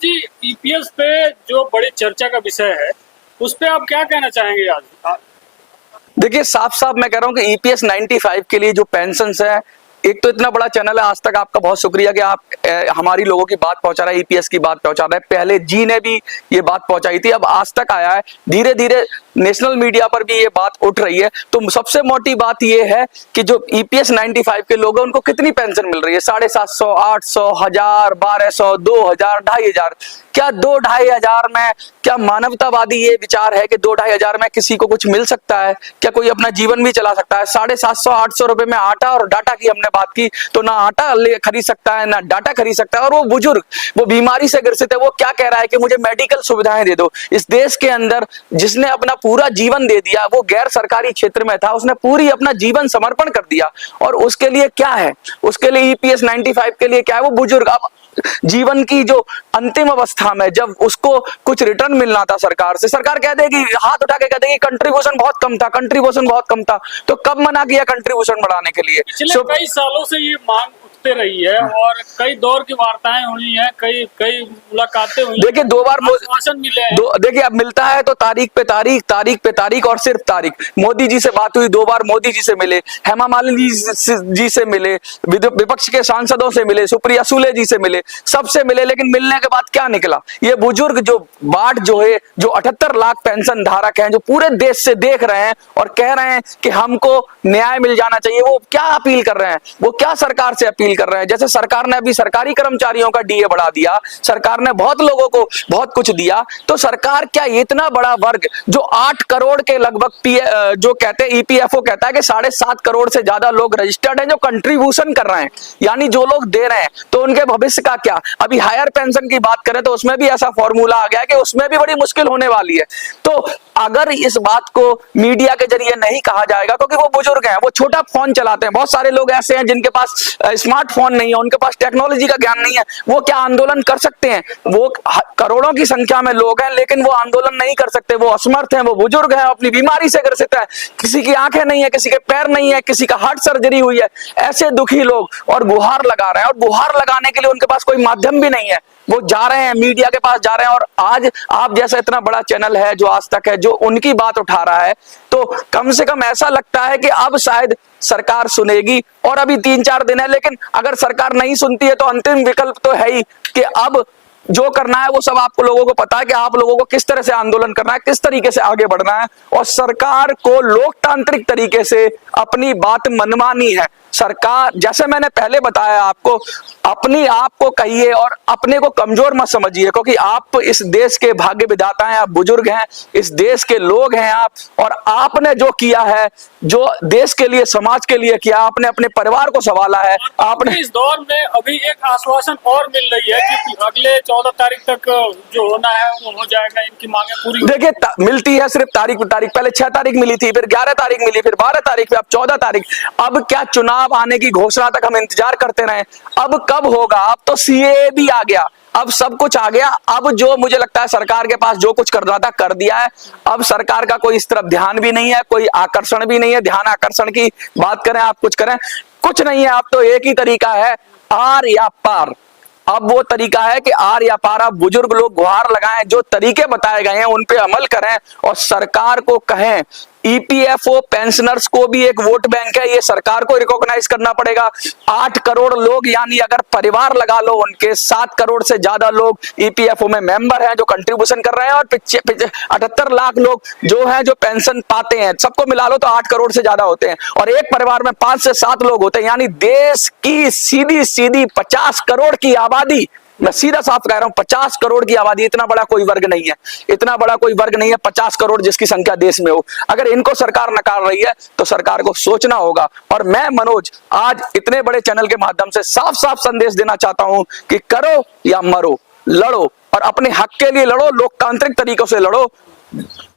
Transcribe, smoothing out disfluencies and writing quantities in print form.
जी, EPS पे जो बड़ी चर्चा का विषय है, उस पे आप क्या कहना चाहेंगे आज? देखिए, साफ साफ मैं कह रहा हूं कि ईपीएस 95 के लिए जो पेंशन है, एक तो इतना बड़ा चैनल है आज तक, आपका बहुत शुक्रिया कि आप हमारी लोगों की बात पहुंचा रहे हैं, ईपीएस की बात पहुंचा रहे हैं। पहले जी ने भी ये बात पहुंचाई थी, अब आज तक आया है, धीरे धीरे नेशनल मीडिया पर भी ये बात उठ रही है। तो सबसे मोटी बात ये है कि जो ईपीएस 95 के लोग हैं उनको कितनी पेंशन मिल रही है? 750, 800, 1000, 1200, 2000, 2500। क्या 2-2500 में, क्या मानवतावादी ये विचार है कि 2-2500 में किसी को कुछ मिल सकता है? क्या कोई अपना जीवन भी चला सकता है? 750-800 रुपए में आटा और डाटा की हमने बात की, तो ना आटा खरीद सकता है ना डाटा खरीद सकता है। और वो बुजुर्ग, वो बीमारी से ग्रसित है, वो क्या कह रहा है कि मुझे मेडिकल सुविधाएं दे दो। इस देश के अंदर जिसने अपना पूरा जीवन दे दिया, वो गैर सरकारी क्षेत्र में था, उसने पूरी अपना जीवन समर्पण कर दिया, और उसके लिए क्या है? उसके लिए ईपीएस 95 के लिए क्या है? वो बुजुर्ग अब जीवन की जो अंतिम अवस्था में, जब उसको कुछ रिटर्न मिलना था सरकार से, सरकार कह देगी, हाथ उठा के कह देगी कंट्रीब्यूशन बहुत कम था, कंट्रीब्यूशन बहुत कम था। तो कब मना किया कंट्रीब्यूशन बढ़ाने के लिए? पिछले कई सालों से ये मांग उठते रही है और कई दौर की वार्ताएं हुई हैं, कई कई मुलाकातें हुई। देखिए, 2 बार आश्वासन मिले हैं। देखिए, अब मिलता है तो तारीख पे तारीख, तारीख पे तारीख, और सिर्फ तारीख। मोदी जी से बात हुई, 2 बार मोदी जी से मिले, हेमा मालिनी जी से मिले, विपक्ष के सांसदों से मिले, सुप्रिया सुले जी से मिले, सबसे मिले, लेकिन मिलने के बाद क्या निकला? ये बुजुर्ग जो बाट जो है, जो 78 लाख पेंशन धारक हैं, जो पूरे देश से देख रहे हैं और कह रहे हैं कि हमको न्याय मिल जाना चाहिए, वो क्या अपील कर रहे हैं? वो क्या सरकार से अपील कर रहे हैं? जैसे सरकार ने अभी सरकारी कर्मचारियों का डीए बढ़ा दिया, सरकार ने बहुत लोगों को बहुत कुछ दिया, तो सरकार क्या इतना बड़ा वर्ग जो 8 करोड़ के लगभग जो कहते हैं, ईपीएफओ कहता है कि 7.5 करोड़ से ज्यादा लोग रजिस्टर्ड हैं जो कंट्रीब्यूशन कर रहे हैं, यानी जो लोग दे रहे हैं, तो उनके भविष्य का क्या? अभी हायर पेंशन की बात करें तो उसमें भी ऐसा फॉर्मूला आ गया कि उसमें भी बड़ी मुश्किल होने वाली है। तो अगर इस बात को मीडिया के जरिए नहीं कहा जाएगा, क्योंकि वो बुजुर्ग हैं, वो छोटा फोन चलाते हैं, बहुत सारे लोग ऐसे हैं जिनके पास स्मार्टफोन नहीं है, उनके पास टेक्नोलॉजी का ज्ञान नहीं है, वो क्या आंदोलन कर सकते हैं? वो करोड़ों की संख्या में लोग हैं, लेकिन वो आंदोलन नहीं कर सकते, वो असमर्थ हैं, वो बुजुर्ग हैं, अपनी बीमारी से ग्रसित है, किसी की आंखें नहीं है, किसी के पैर नहीं है, किसी का हार्ट सर्जरी हुई है, ऐसे दुखी लोग और गुहार लगा रहे हैं, और गुहार लगाने के लिए उनके पास कोई माध्यम भी नहीं है। वो जा रहे हैं, मीडिया के पास जा रहे हैं, और आज आप जैसा इतना बड़ा चैनल है जो आज तक है, जो उनकी बात उठा रहा है, तो कम से कम ऐसा लगता है कि अब शायद सरकार सुनेगी। और अभी 3-4 दिन है, लेकिन अगर सरकार नहीं सुनती है तो अंतिम विकल्प तो है ही कि अब जो करना है वो सब आपको लोगों को पता है कि आप लोगों को किस तरह से आंदोलन करना है, किस तरीके से आगे बढ़ना है, और सरकार को लोकतांत्रिक तरीके से अपनी बात मनवानी है। सरकार, जैसे मैंने पहले बताया आपको, अपनी आप को कहिए और अपने को कमजोर मत समझिए, क्योंकि आप इस देश के भाग्य विधाता हैं, आप बुजुर्ग हैं, इस देश के लोग हैं आप, और आपने जो किया है, जो देश के लिए, समाज के लिए किया, आपने अपने परिवार को संभाला है। आपने इस दौर में अभी एक आश्वासन और मिल रही है कि अगले 14 तारीख तक जो होना है वो हो जाएगा, इनकी मांगे पूरी। देखिए, मिलती है सिर्फ तारीख तारीख, पहले 6 तारीख मिली थी, फिर 11 तारीख मिली, फिर 12 तारीख, फिर अब 14 तारीख। अब क्या चुनाव आने की घोषणा तक हम इंतजार करते रहे? अब कब होगा? अब तो सीए भी आ गया, अब सब कुछ आ गया। अब जो मुझे लगता है सरकार के पास जो कुछ करना था कर दिया है। अब सरकार का कोई इस तरफ ध्यान भी नहीं है, कोई आकर्षण भी नहीं है। ध्यान आकर्षण की बात करें, आप कुछ करें, कुछ नहीं है। अब तो एक ही तरीका है, आर या पार। अब वो तरीका है कि आर या पार। आप बुजुर्ग लोग गुहार लगाएं, जो तरीके बताए गए हैं उन पे अमल करें, और सरकार को कहें, ईपीएफओ पेंशनर्स को भी एक वोट बैंक है, ये सरकार को रिकॉग्नाइज करना पड़ेगा। 8 करोड़ लोग, यानी अगर परिवार लगा लो उनके, 7 करोड़ से ज्यादा लोग ईपीएफओ में मेंबर हैं जो कंट्रीब्यूशन कर रहे हैं, और 78 लाख लोग जो हैं जो पेंशन पाते हैं, सबको मिला लो तो 8 करोड़ से ज्यादा होते हैं, और एक परिवार में 5 से 7 लोग होते हैं, यानी देश की सीधी सीधी 50 करोड़ की आबादी, मैं सीधा साफ कह रहा हूं, 50 करोड़ की आबादी, इतना बड़ा कोई वर्ग नहीं है, इतना बड़ा कोई वर्ग नहीं है 50 करोड़ जिसकी संख्या देश में हो। अगर इनको सरकार नकार रही है तो सरकार को सोचना होगा। और मैं मनोज आज इतने बड़े चैनल के माध्यम से साफ साफ संदेश देना चाहता हूं कि करो या मरो, लड़ो, और अपने हक के लिए लड़ो, लोकतांत्रिक तरीकों से लड़ो।